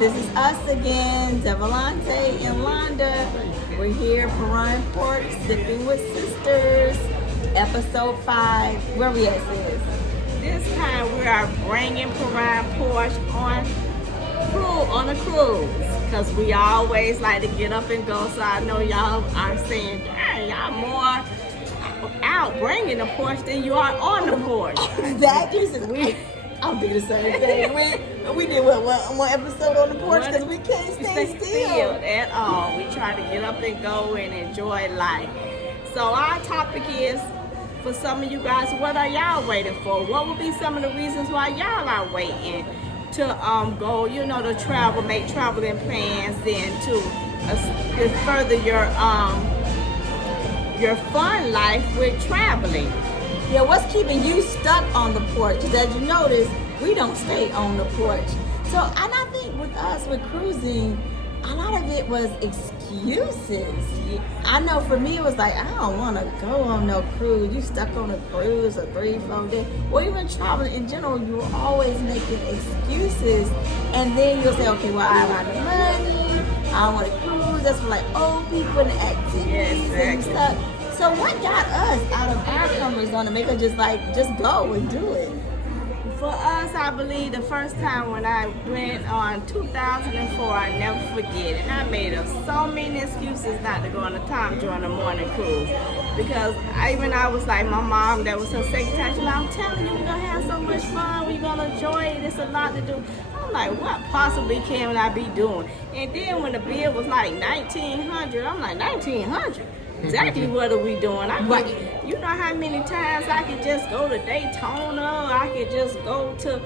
This is us again, Devolante and Londa. We're here, Perrine Porch Sipping with Sisters, episode 5. Where we at, sis? This time we are bringing Perrine Porch on a cruise, because we always like to get up and go. So I know y'all are saying, dang, y'all more out bringing the porch than you are on the porch. Exactly. I'll do the same thing. We did one episode on the porch because we can't stay still at all. We try to get up and go and enjoy life. So our topic is, for some of you guys, what are y'all waiting for? What would be some of the reasons why y'all are waiting to go, to travel, make traveling plans, and to further your fun life with traveling? Yeah, what's keeping you stuck on the porch? Because as you notice, we don't stay on the porch. So, and I think with us, with cruising, a lot of it was excuses. I know for me, it was like, I don't want to go on no cruise. You stuck on a cruise or 3-4 days. Or even traveling in general, you're always making excuses. And then you'll say, okay, well, I don't have the money. I don't want to cruise. That's for like old people and activities and stuff. So what got us out of our comfort zone to make us just go and do it? For us, I believe the first time when I went on 2004, I never forget it. I made up so many excuses not to go on the Tom during the morning cruise. Because I was like, my mom, that was her second time, she's like, I'm telling you, we're going to have so much fun, we're going to enjoy it, it's a lot to do. I'm like, what possibly can I be doing? And then when the bill was like $1,900, I'm like, $1,900? Exactly what are we doing? You know how many times I could just go to Daytona, I could just go to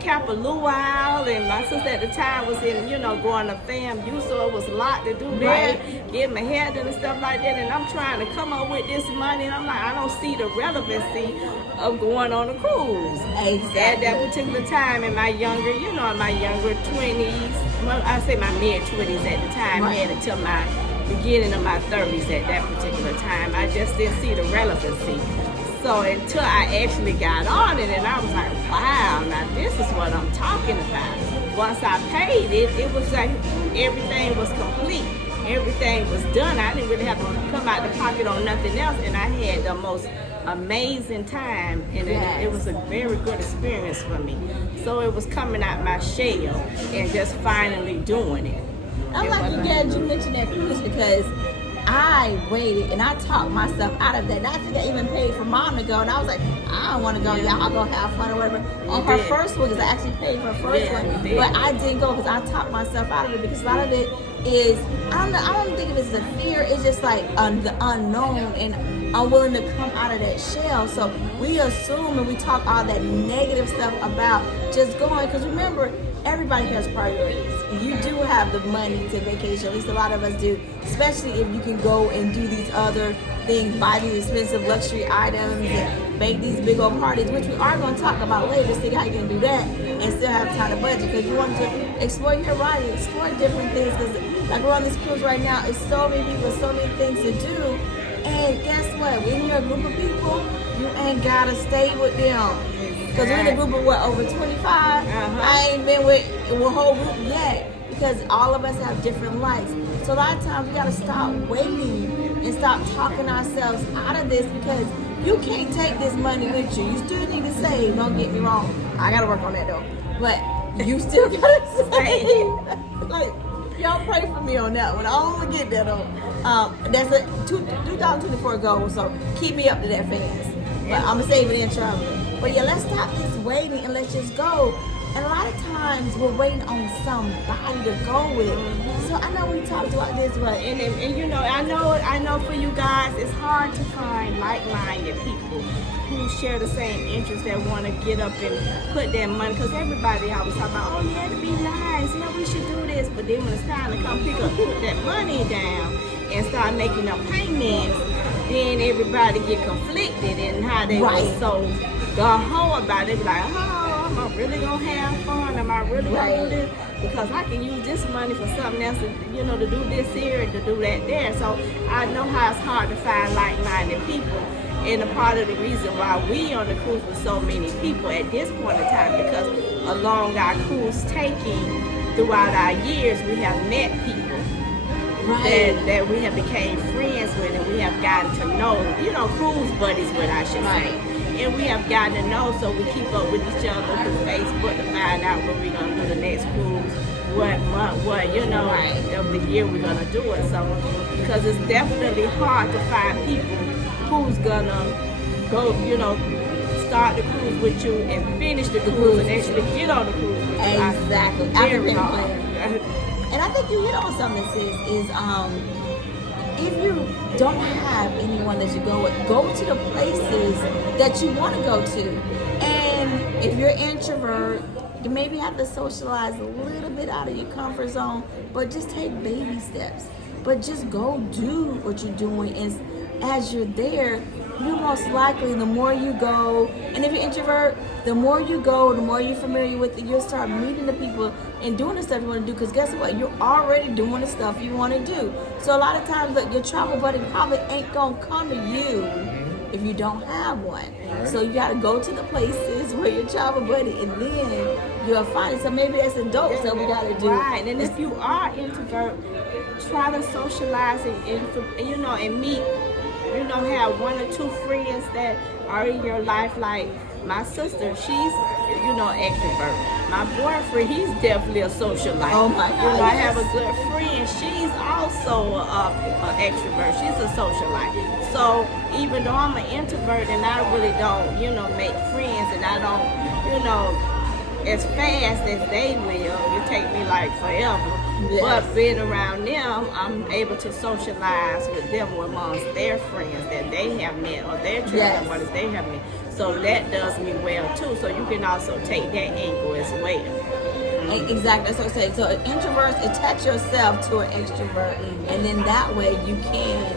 Kapalua, and my sister at the time was in, going to FAMU, so it was a lot to do there, get my hair done and stuff like that, and I'm trying to come up with this money, and I'm like, I don't see the relevancy of going on a cruise. Exactly. At that particular time in my younger 20s, I say my mid-20s at the time, headed to my beginning of my 30s at that particular time. I just didn't see the relevancy. So until I actually got on it, and I was like, wow, now this is what I'm talking about. Once I paid it, it was like everything was complete. Everything was done. I didn't really have to come out the pocket on nothing else, and I had the most amazing time, and it was a very good experience for me. So it was coming out my shell and just finally doing it. I'm like, glad you mentioned that cruise, because I waited and I talked myself out of that. And I think I even paid for mom to go, and I was like, I don't want to go. Y'all go have fun or whatever. On her first one, because I actually paid for her first one, but I didn't go because I talked myself out of it, because a lot of it is, I don't think of it as a fear. It's just like the unknown, and I'm willing to come out of that shell. So we assume and we talk all that negative stuff about just going, because remember, everybody has priorities. You do have the money to vacation, at least a lot of us do, especially if you can go and do these other things, buy these expensive luxury items and make these big old parties, which we are going to talk about later, see how you can do that and still have time to budget, because you want to explore your ride, explore different things, because like we're on this cruise right now, it's so many people, so many things to do, and guess what, when you're a group of people, you ain't got to stay with them. Because we're in a group of over 25. I ain't been with a whole group yet, because all of us have different lives. So a lot of times we got to stop waiting and stop talking ourselves out of this, because you can't take this money with you. You still need to save, don't get me wrong. I got to work on that though. But you still got to save. Like, y'all pray for me on that one. I don't want to get that though. That's a 2024 goal, so keep me up to that fast. But I'm going to save it in traveling. But yeah, let's stop this waiting and let's just go. And a lot of times we're waiting on somebody to go with. So I know we talked about this, but I know for you guys, it's hard to find like-minded people who share the same interests, that want to get up and put their money. Because everybody always talk about, oh yeah, it'd be nice, yeah, we should do this. But then when it's time to come put that money down and start making them payments, then everybody get conflicted in how they were so gung-ho about it. Like, oh, am I really gonna have fun? Am I really gonna do this? Because I can use this money for something else, to do this here and to do that there. So I know how it's hard to find like-minded people. And a part of the reason why we on the cruise with so many people at this point in time, because along our cruise taking throughout our years, we have met people that we have became friends with, and we have gotten to know, cruise buddies with, I should say. And we have gotten to know, so we keep up with each other through Facebook to find out when we're going to do the next cruise, what month, of the year we're going to do it. So, because it's definitely hard to find people who's going to go, start the cruise with you and finish the cruise and actually get on the cruise with you. Exactly. Very hard. And I think you hit on something, sis, is if you don't have anyone that you go with, go to the places that you want to go to. And if you're an introvert, you maybe have to socialize a little bit out of your comfort zone, but just take baby steps. But just go do what you're doing. And as you're there, you most likely, the more you go, and if you're introvert, the more you go, the more you're familiar with it, you'll start meeting the people and doing the stuff you want to do. Because guess what? You're already doing the stuff you want to do. So a lot of times, your travel buddy probably ain't going to come to you if you don't have one. So you got to go to the places where your travel buddy, and then you'll find it. So maybe as adults, that we got to do. Right. And if you are introvert, try to socialize and meet. Have one or two friends that are in your life. Like my sister, she's, extrovert. My boyfriend, he's definitely a socialite. Oh my God. I have a good friend. She's also an extrovert. She's a socialite. So even though I'm an introvert and I really don't, make friends, and I don't, as fast as they will, it take me like forever. Yes. But being around them, I'm able to socialize with them amongst their friends that they have met, or their children, what they have met. So that does me well too. So you can also take that angle as well. Exactly, that's what I'm saying. So introverts, attach yourself to an extrovert, and then that way you can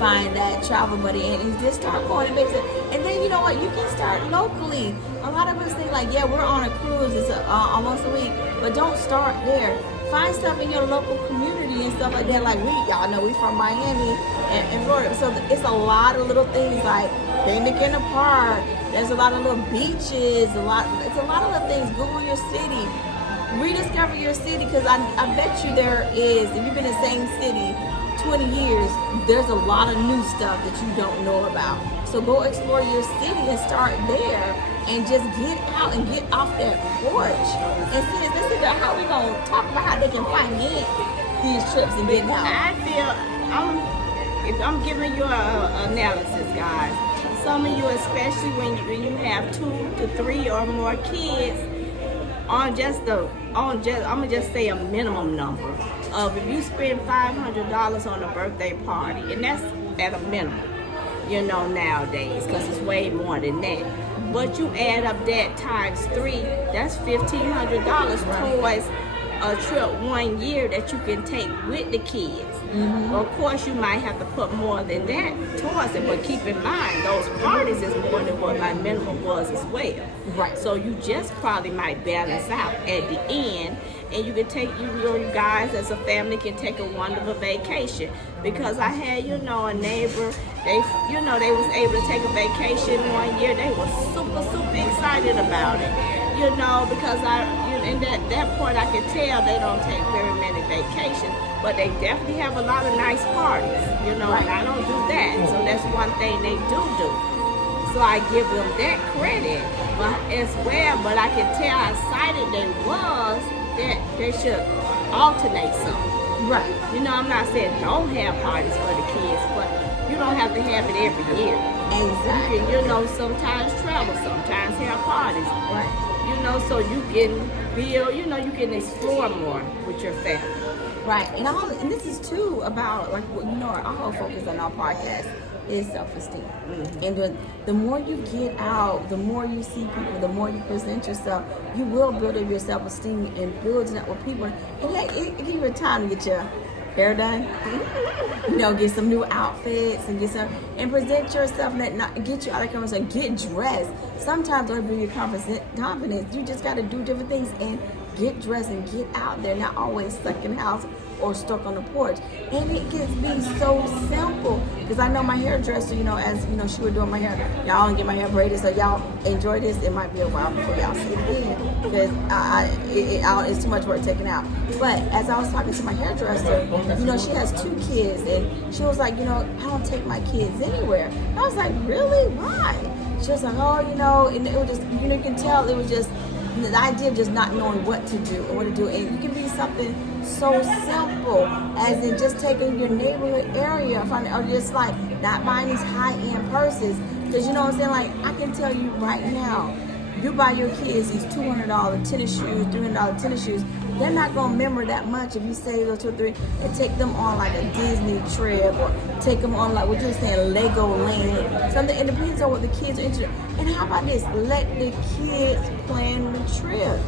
find that travel buddy and just start going and make it. And then you know what? You can start locally. A lot of us think like, we're on a cruise, it's almost a week, but don't start there. Find stuff in your local community and stuff like that. Like y'all know we from Miami and Florida, so it's a lot of little things like picnic in the park. There's a lot of little beaches. It's a lot of little things. Google your city, rediscover your city, because I bet you there is. If you've been in the same city 20 years, there's a lot of new stuff that you don't know about. So go explore your city and start there, and just get out and get off that porch. And see, let's see how we gonna talk about how they can finance these trips and get out. I feel if I'm giving you an analysis, guys. Some of you, especially when you have 2 to 3 or more kids, I'm gonna just say a minimum number of, if you spend $500 on a birthday party, and that's at a minimum, nowadays, because it's way more than that. But you add up that times 3, that's $1,500 towards a trip 1 year that you can take with the kids. Mm-hmm. Of course, you might have to put more than that towards it, but keep in mind, those parties is more than what my minimum was as well. Right. So you just probably might balance out at the end, and you can take, you guys as a family can take a wonderful vacation. Because I had, a neighbor, they was able to take a vacation 1 year. They were super, super excited about it. Because in that point I can tell they don't take very many vacations, but they definitely have a lot of nice parties, and I don't do that. So that's one thing they do. So I give them that credit, but as well, but I can tell how excited they was that they should alternate something. Right. I'm not saying don't have parties for the kids, but you don't have to have it every year. Exactly. You can, sometimes travel, sometimes have parties. Right. So you can build, you can explore more with your family. Right. And this is too about, like, our whole focus on our podcast is self-esteem. Mm-hmm. And the more you get out, the more you see people, the more you present yourself, you will build up your self-esteem and building up with people. And it give you time to get your hair done, get some new outfits and present yourself and get you out of comfort zone, get dressed. Sometimes to build your confidence, you just got to do different things and get dressed and get out there, not always stuck in the house or stuck on the porch. And it gets be so simple. Because I know my hairdresser, as she was doing my hair, y'all don't get my hair braided, so y'all enjoy this. It might be a while before y'all see it again because it's too much work taken out. But as I was talking to my hairdresser, she has 2 kids, and she was like, I don't take my kids anywhere. I was like, really? Why? She was like, oh, and it was just, you can tell it was just the idea of just not knowing what to do and what to do. And it can be something so simple as in just taking your neighborhood area or just like not buying these high-end purses. Because you know what I'm saying? Like, I can tell you right now, you buy your kids these $200 tennis shoes, $300 tennis shoes, they're not going to remember that much if you save those 2 or 3 and take them on like a Disney trip or take them on like what you're saying, Legoland, something. It depends on what the kids are interested in. And how about this? Let the kids plan the trip.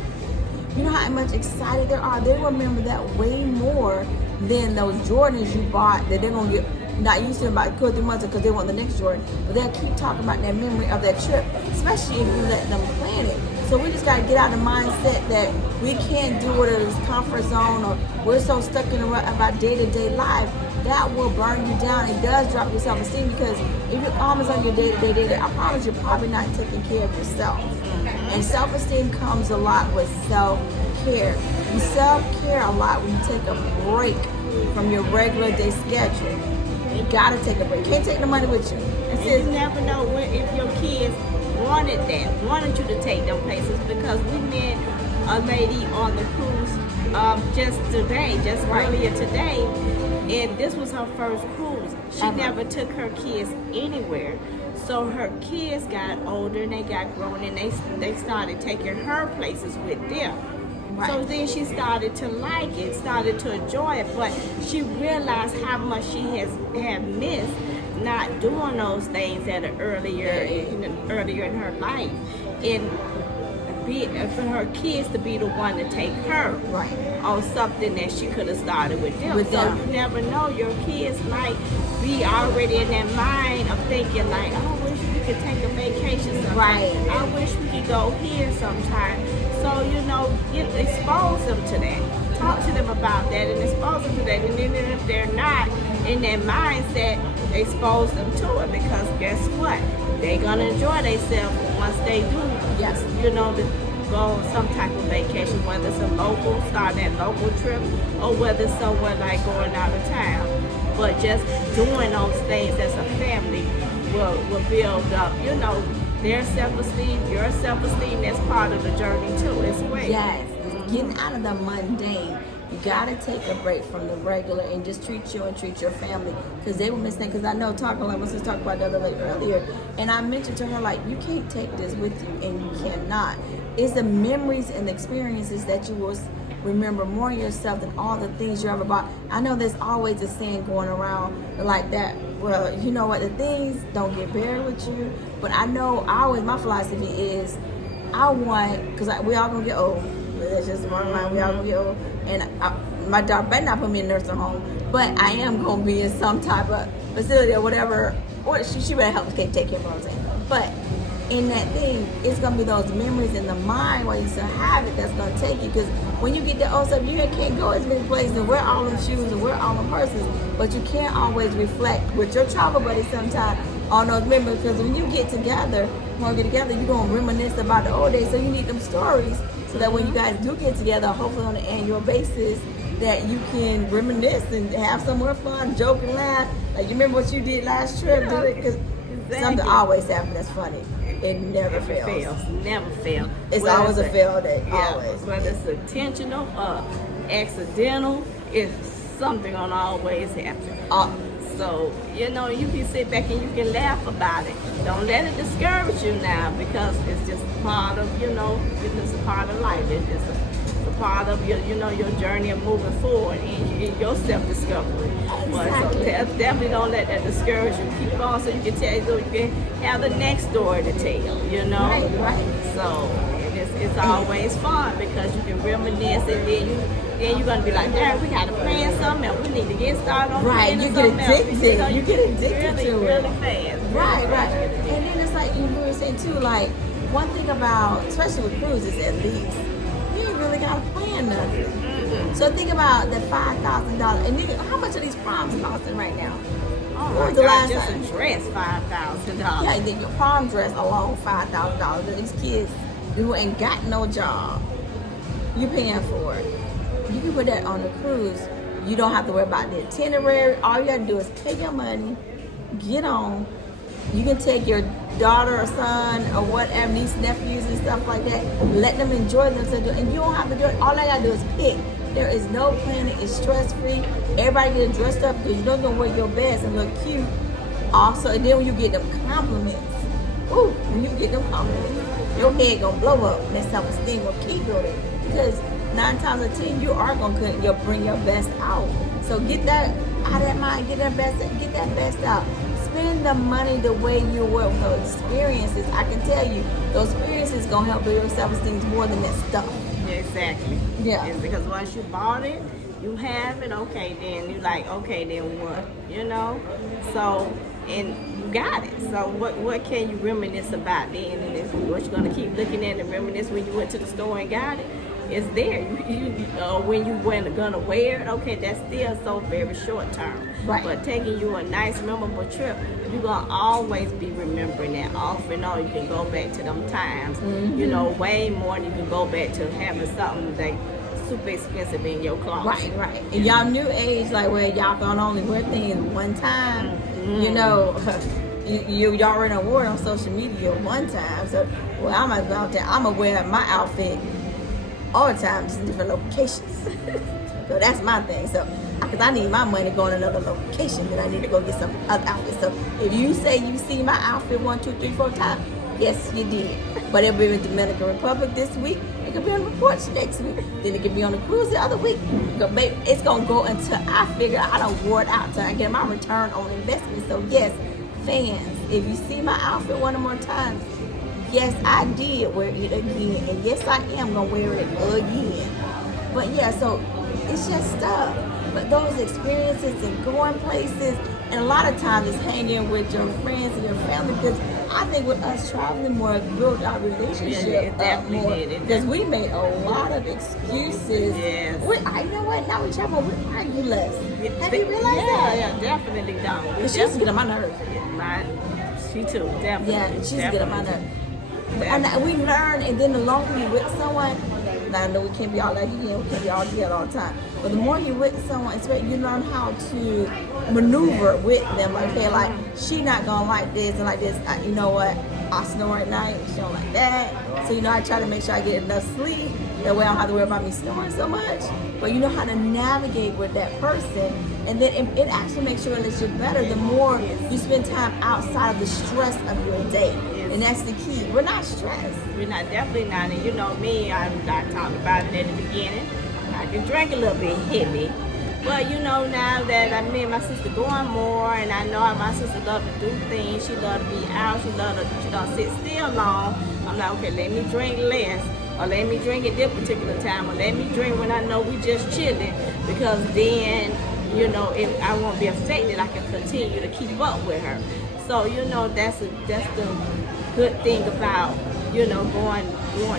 You know how much excited they are. They remember that way more than those Jordans you bought that they're going to get not used to about 2 or 3 months because they want the next Jordan. But they'll keep talking about that memory of that trip, especially if you let them plan it. So we just got to get out of the mindset that we can't do it in this comfort zone or we're so stuck in the rut of our day-to-day life. That will burn you down. It does drop your self-esteem because if you're always on your day-to-day, I promise you're probably not taking care of yourself. And self-esteem comes a lot with self-care. You self-care a lot when you take a break from your regular day schedule. You gotta take a break. Can't take the money with you. And you never know if your kids wanted you to take them places, because we met a lady on the cruise just earlier today, and this was her first cruise. She never took her kids anywhere. So her kids got older and they got grown, and they started taking her places with them. Right. So then she started to like it, started to enjoy it, but she realized how much she had missed not doing those things at an earlier in her life, and for her kids to be the one to take her on something that she could have started with them. So you never know, your kids might be already in that mind of thinking like, oh, I wish we could take a vacation sometime. Right. I wish we could go here sometime. So, expose them to that. Talk to them about that and expose them to that. And then if they're not in that mindset, expose them to it, because guess what? They're going to enjoy themselves once they do. Yes. To go on some type of vacation, whether it's starting that local trip, or whether it's somewhere like going out of town. But just doing those things as a family will build up, their self-esteem, your self-esteem. That's part of the journey too as well. Yes, getting out of the mundane. You gotta take a break from the regular and just treat your family, because they were missing. Because I know my sister talked about the other lady earlier, and I mentioned to her, like, you can't take this with you, and you cannot. It's the memories and the experiences that you will remember more of yourself than all the things you ever bought. I know there's always a saying going around like that. Well, you know what? The things don't get buried with you. But I know my philosophy is because we all gonna get old. That's just my mind. We all gonna get old. And my daughter better not put me in a nursing home, but I am gonna be in some type of facility or whatever. Or she better help me take care of what I'm saying. But in that thing, it's gonna be those memories in the mind while you still have it that's gonna take you. Because when you get the old stuff, you can't go as many places and wear all them shoes and wear all them purses, but you can't always reflect with your travel buddy sometimes on those memories. Because when you get together, you're gonna reminisce about the old days. So you need them stories so that when you guys do get together, hopefully on an annual basis, that you can reminisce and have somewhere fun, joke and laugh. Like, you remember what you did last trip? Because something always happens that's funny. It never fails. Never fails. It's always a fail day. Yeah, always. Whether it's intentional or accidental, it's something gonna always happen. So, you can sit back and you can laugh about it. Don't let it discourage you now, because it's just part of, it's a part of life. It's just a part of your journey of moving forward in your self-discovery. Exactly. So definitely don't let that discourage you. Keep on so you can so you can have the next story to tell, Right. So it's always fun, because you can reminisce, and then you're going to be like, damn, we got to plan something else. We need to get started on planning something else. You get addicted to it. Really fast. Right. And then it's like you were saying too, like, one thing about, especially with cruises at least, you ain't really got to plan nothing. So think about the $5,000. And then how much are these proms costing right now? Oh my God, just a dress, $5,000. Yeah, and then your prom dress alone, $5,000. These kids who ain't got no job, you paying for it. You can put that on the cruise. You don't have to worry about the itinerary. All you got to do is pay your money, get on. You can take your daughter or son or whatever, niece, nephews and stuff like that. Let them enjoy themselves. And you don't have to do it. All I got to do is pick. There is no planning. It's stress-free. Everybody getting dressed up because you know you're going to wear your best and look cute. Also, and then when you get them compliments, ooh, when you get them compliments, your head going to blow up and that self-esteem will keep building. Because 9 times out of 10, you are going to bring your best out. So get that out of that mind. Get that best out. Spend the money the way you will with those experiences. I can tell you, those experiences going to help build your self-esteem more than that stuff. Exactly. Yeah. It's because once you bought it, you have it, okay, then you like, okay, then what? You know? So, and you got it. So what can you reminisce about then? And if what you're going to keep looking at and reminisce when you went to the store and got it? It's there. When you weren't gonna wear it, okay, that's still so very short term. Right. But taking you a nice, memorable trip, you're gonna always be remembering that off and on. You can go back to them times, you know, way more than you can go back to having something that's super expensive in your closet. Right. And y'all new age, like where y'all can only wear things one time, you know. You already wore it on social media one time, so well, I'm about that. I'm gonna wear my outfit all the time, just in different locations. So that's my thing. So, because I need my money going to another location, then I need to go get some other outfits. So, if you say you see my outfit 1, 2, 3, 4 times, yes, you did. But it'll be in the Dominican Republic this week. It could be on the porch next week. Then it could be on the cruise the other week. It's gonna go until I figure I don't wore it out, until I get my return on investment. So, yes, fans, if you see my outfit one or more times, yes, I did wear it again, and yes, I am gonna wear it again. But yeah, so it's just stuff. But those experiences and going places, and a lot of times it's hanging with your friends and your family, because I think with us traveling more, built our relationship up more. Because we made a lot of excuses. Yes. You know what? Now we travel, we argue less. Have you realized that? Yeah, definitely don't. Because she used to get on my nerves. She too, definitely. Yeah, she used to get on my nerves. And we learn, and then the longer you're with someone, now I know we can't be all like you, we can't be all together all the time. But the more you're with someone, you learn how to maneuver with them. Like, okay, like she not gonna like this and like this. You know what? I snore at night. She don't like that. So you know, I try to make sure I get enough sleep. That way I don't have to worry about me snoring so much. But you know how to navigate with that person, and then it actually makes your relationship better. The more you spend time outside of the stress of your day. And that's the key. We're not stressed. We're not, definitely not. And you know me, I talked about it at the beginning. I can drink a little bit heavy. But you know, now that me and my sister going more, and I know how my sister love to do things. She love to be out. She don't sit still long. I'm like, okay, let me drink less. Or let me drink at this particular time. Or let me drink when I know we just chilling. Because then, you know, if I won't be affected, I can continue to keep up with her. So, you know, that's the good thing about, you know, going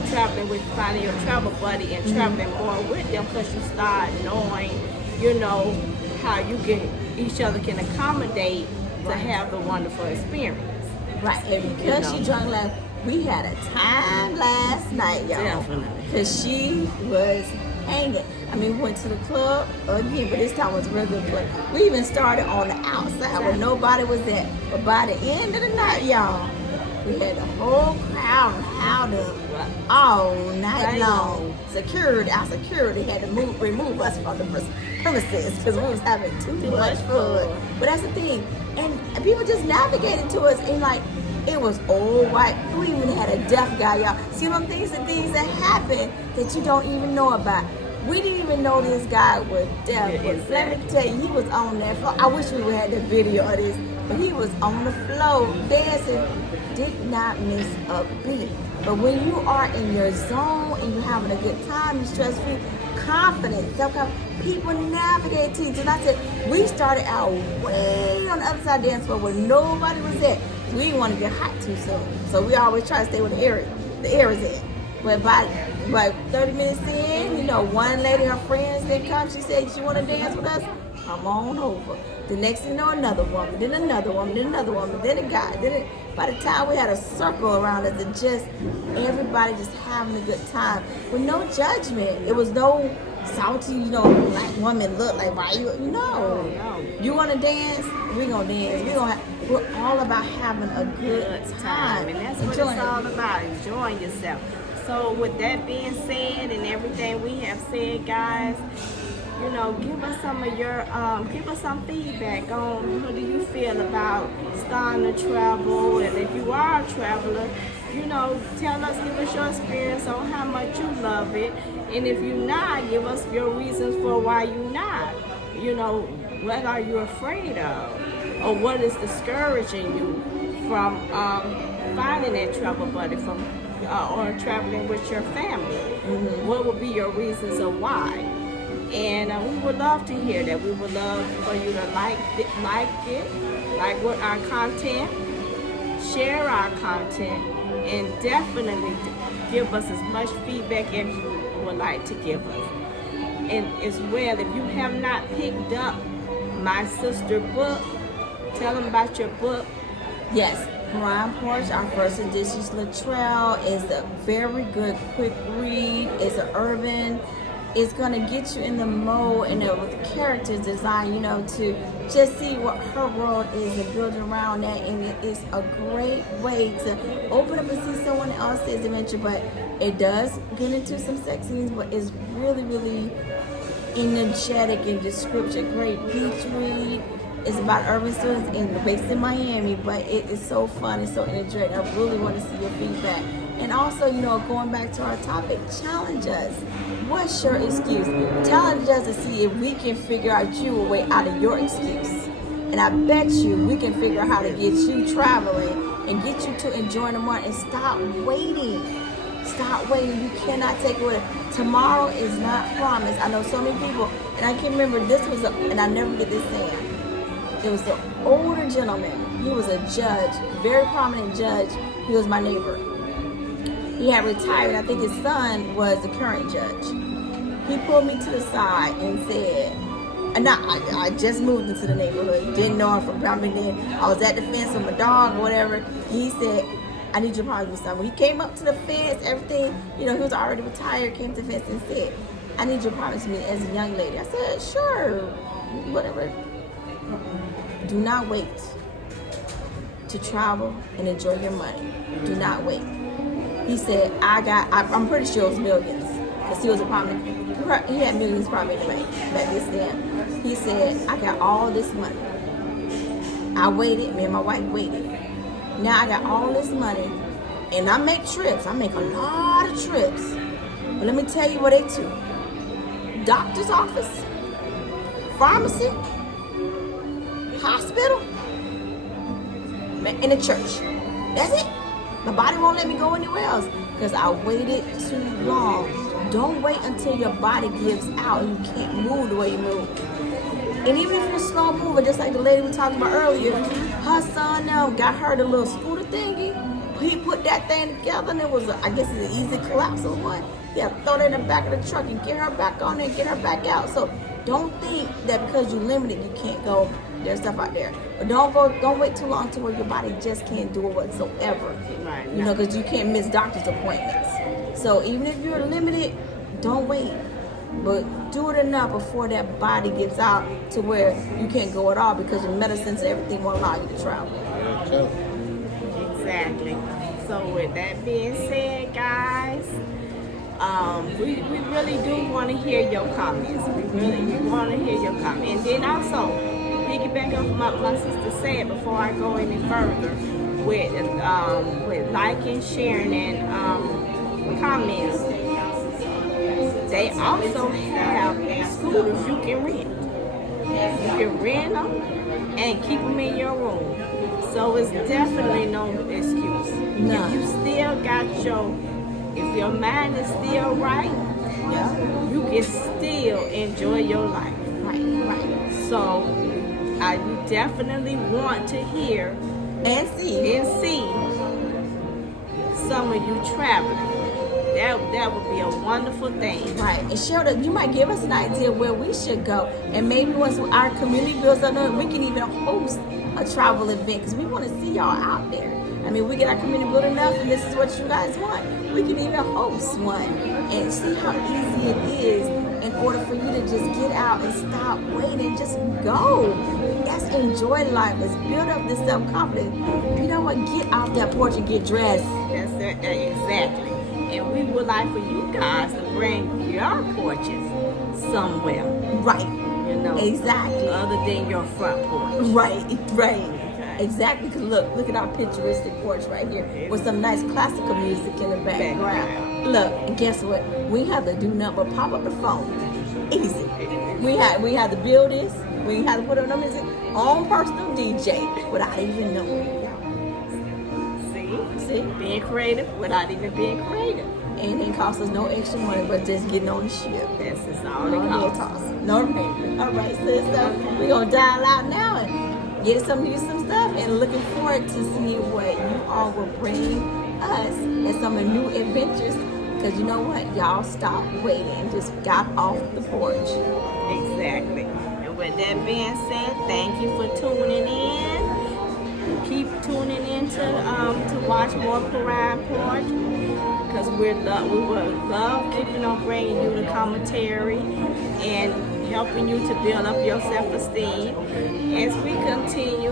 traveling with, finding your travel buddy and traveling more with them, because you start knowing, you know, how each other can accommodate to have the wonderful experience. Right, and because she drunk last, we had a time last night, y'all. Definitely. Because she was hanging. I mean, we went to the club again, but this time was a real good club. We even started on the outside where nobody was there. But by the end of the night, y'all, we had the whole crowd piled up all night long. Our security had to remove us from the premises because we was having too much fun. But that's the thing. And people just navigated to us, and like, it was old white. We even had a deaf guy, y'all. See them things that happen that you don't even know about. We didn't even know this guy was deaf. But let me tell you, he was on that floor. I wish we would have the video of this. But he was on the floor dancing. Did not miss a beat. But when you are in your zone and you're having a good time, you're stress-free, confident, self-confident, people navigate to you. And I said, we started out way on the other side of the dance floor where nobody was there. We didn't want to get hot too soon. So we always try to stay where the air is at. But by 30 minutes in, you know, one lady, her friends didn't come. She said, "You want to dance with us? Come on over." The next thing you know, another woman, then another woman, then another woman, then a guy. By the time we had a circle around us, and just everybody just having a good time with no judgment. It was no salty, you know, black woman look like, why you know? No. You want to dance? We gonna dance. We're all about having a good time, and that's what it's all about, enjoying yourself. So with that being said, and everything we have said, guys, you know, give us some of your, give us some feedback on how do you feel about starting to travel, and if you are a traveler, you know, tell us, give us your experience on how much you love it, and if you're not, give us your reasons for why you're not. You know, what are you afraid of, or what is discouraging you from finding that travel buddy from or traveling with your family? What would be your reasons of why? And we would love to hear that. We would love for you to like what our content, share our content, and definitely give us as much feedback as you would like to give us. And as well, if you have not picked up my sister book, tell them about your book. Yes, Perrine Porch, our first edition, Latrell, is a very good quick read. It's an urban. It's gonna get you in the mode and with the character design, you know, to just see what her world is and build around that. And it is a great way to open up and see someone else's adventure. But it does get into some sex scenes, but it's really, really energetic in description. Great beach read. It's about urban students based in Miami, but it is so fun and so energetic. I really want to see your feedback. And also, you know, going back to our topic, challenge us. What's your excuse? Challenge us to see if we can figure out you a way out of your excuse. And I bet you we can figure out how to get you traveling and get you to enjoy the month and stop waiting. Stop waiting. You cannot take away. Tomorrow is not promised. I know so many people, and I can remember this was, and I never get this saying. It was an older gentleman. He was a judge, very prominent judge. He was my neighbor. He had retired. I think his son was the current judge. He pulled me to the side and said, and I just moved into the neighborhood, didn't know him from coming in. I was at the fence with my dog or whatever. He said, "I need you to promise me something." He came up to the fence, everything, you know, he was already retired, came to the fence and said, "I need you to promise me as a young lady." I said, "Sure, whatever." Do not wait to travel and enjoy your money. Do not wait. He said, I'm pretty sure it was millions, because he was a prominent, he had millions probably in the bank back then. He said, "I got all this money. I waited, me and my wife waited. Now I got all this money, and I make trips. I make a lot of trips. But let me tell you what they do. Doctor's office, pharmacy, hospital, in the church. That's it. My body won't let me go anywhere else because I waited too long." Don't wait until your body gives out and you can't move the way you move. And even if you're a slow mover, just like the lady we talked about earlier, her son now got her the little scooter thingy. He put that thing together and it was, I guess it's an easy collapsible one. Yeah, throw that in the back of the truck and get her back on there and get her back out. So don't think that because you're limited, you can't go. There's stuff out there. But don't wait too long to where your body just can't do it whatsoever. Right. You know, because you can't miss doctor's appointments. So even if you're limited, don't wait. But do it enough before that body gets out to where you can't go at all because your medicines and everything won't allow you to travel. Exactly. So with that being said, guys, we really do want to hear your comments. We want to hear your comments. And then also, piggyback off my sister said before I go any further with liking, sharing, and comments. They also have scooters you can rent. You can rent them and keep them in your room. So it's definitely no excuse. No. If you still got if your mind is still right, you can still enjoy your life. Right. So I definitely want to hear And see some of you traveling. that would be a wonderful thing. Right. And Sheldon, you might give us an idea where we should go. And maybe once our community builds up, we can even host a travel event because we want to see y'all out there. I mean, we get our community built enough and this is what you guys want. We can even host one and see how easy it is in order for you to just get out and stop waiting. Just go. Let's enjoy life. Let's build up this self-confidence. You know what? Get off that porch and get dressed. That's it, exactly. And we would like for you guys to bring your porches somewhere. Right. You know. Exactly. Other than your front porch. Right. Right. Exactly. Because look at our picturesque porch right here with some nice classical music in the background. Look, and guess what? We have to do nothing but pop up the phone. Easy. We have to build this. We have to put up no music on personal DJ without even knowing. See? Being creative without even being creative. And it costs us no extra money, but just getting on the ship. This is all it costs. No payment. All right, sis. So we're going to dial out now and get some stuff. And looking forward to seeing what you all will bring us and some of the new adventures. Because you know what? Y'all stopped waiting and just got off the porch. Exactly. And with that being said, thank you for tuning in. Keep tuning in to watch more Perrine Porch, because we would love keeping on bringing you the commentary and helping you to build up your self-esteem as we continue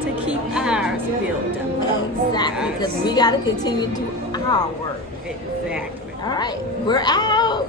to keep ours built up. Exactly, because we got to continue to do our work. Exactly. All right, we're out.